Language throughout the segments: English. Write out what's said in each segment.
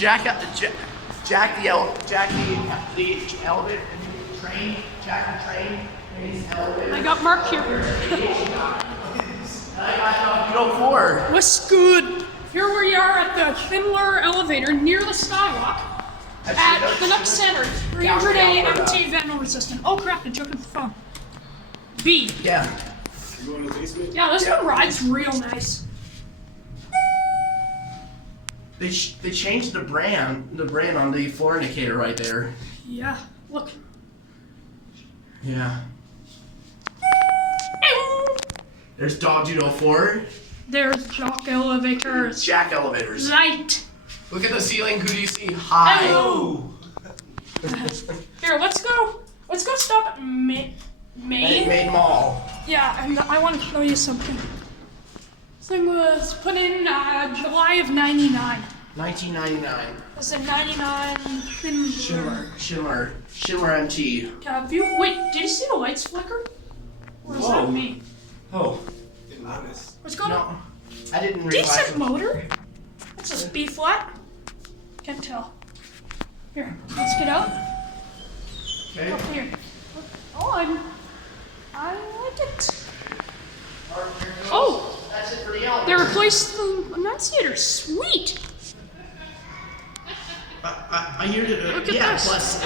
jack the elevator, train, jack the train, and his elevator. I got Mark here. I got 04. What's good? Here we are at the Schindler elevator near the Skywalk at Chinook Center. 300A MT vandal resistant. Oh crap, I jumped in the phone. B. Yeah. You going to the basement? Yeah, this one rides real nice. They changed the brand on the floor indicator right there. Yeah, look. Yeah. There's Dog Dude 04. There's Jock elevators. Jack elevators. Right. Look at the ceiling. Who do you see? Hi. Hello. Here, let's go. Let's go stop at Maine. Main Mall. Yeah, and I want to show you something. This thing was put in July of '99. 1999. It's a '99 Schindler MT. Have you? Wait, did you see the lights flicker? Or is Whoa. that me? Oh. Didn't notice. What's going on? No. I didn't realize. Decent motor. It's just B flat. Can't tell. Here, let's get out. Okay. Up here. Oh, I like it. Oh, That's it for the they elevator. replaced the annunciator. Sweet. I hear that. Look at Yeah. this. Plus,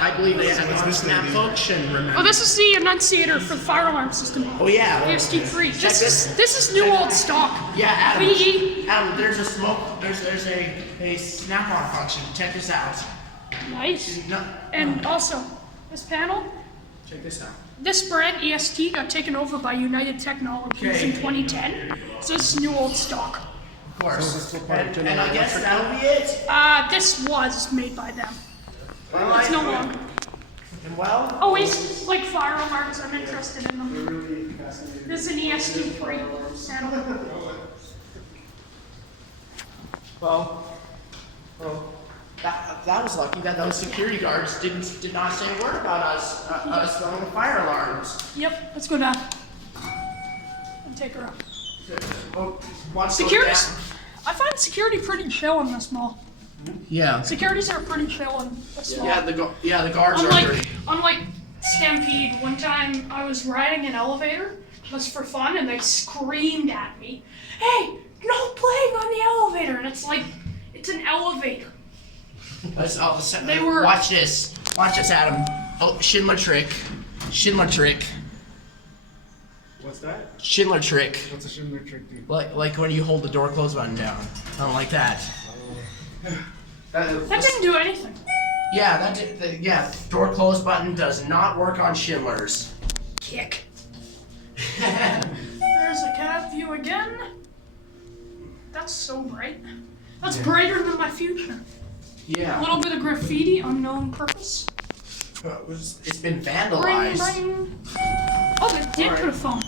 I believe they had What's this snap lady? function. Remember? Oh, this is the annunciator for the fire alarm system. Oh yeah. AST3. Check This is new old stock. Yeah, Adam. VE. Adam, there's a smoke. There's a snap-on function. Check this out. Nice. No. And also, this panel, Check this out. this brand EST got taken over by United Technologies in Okay. 2010. So this is new old stock. Of course. So is this still part of And General I guess Electric? that'll be it. This was made by them. Well, It's no longer. And well. Always like fire alarms. I'm interested in them. They're really fascinating. This is an EST3 panel. Well, that was lucky that those security guards did not say a word about us throwing the fire alarms. Yep. Let's go down and take her up. Well, once those Security. down- I find security pretty chill in this mall. Yeah. Securities are pretty chill in this mall. Yeah, the guards are pretty. Unlike Stampede, one time I was riding an elevator, just for fun, and they screamed at me, "Hey, no playing on the elevator!" And it's like, it's an elevator. They were- Watch this, Adam. Oh, Schindler trick. What's that? Schindler trick. What's a Schindler trick do? Like when you hold the door close button down. Not like that. That didn't do anything. Yeah, door close button does not work on Schindlers. Kick. There's a cab view again. That's so bright. That's brighter than my future. A Yeah. little bit of graffiti, unknown purpose. It's been Ring, vandalized. ring. Oh, they did put a phone.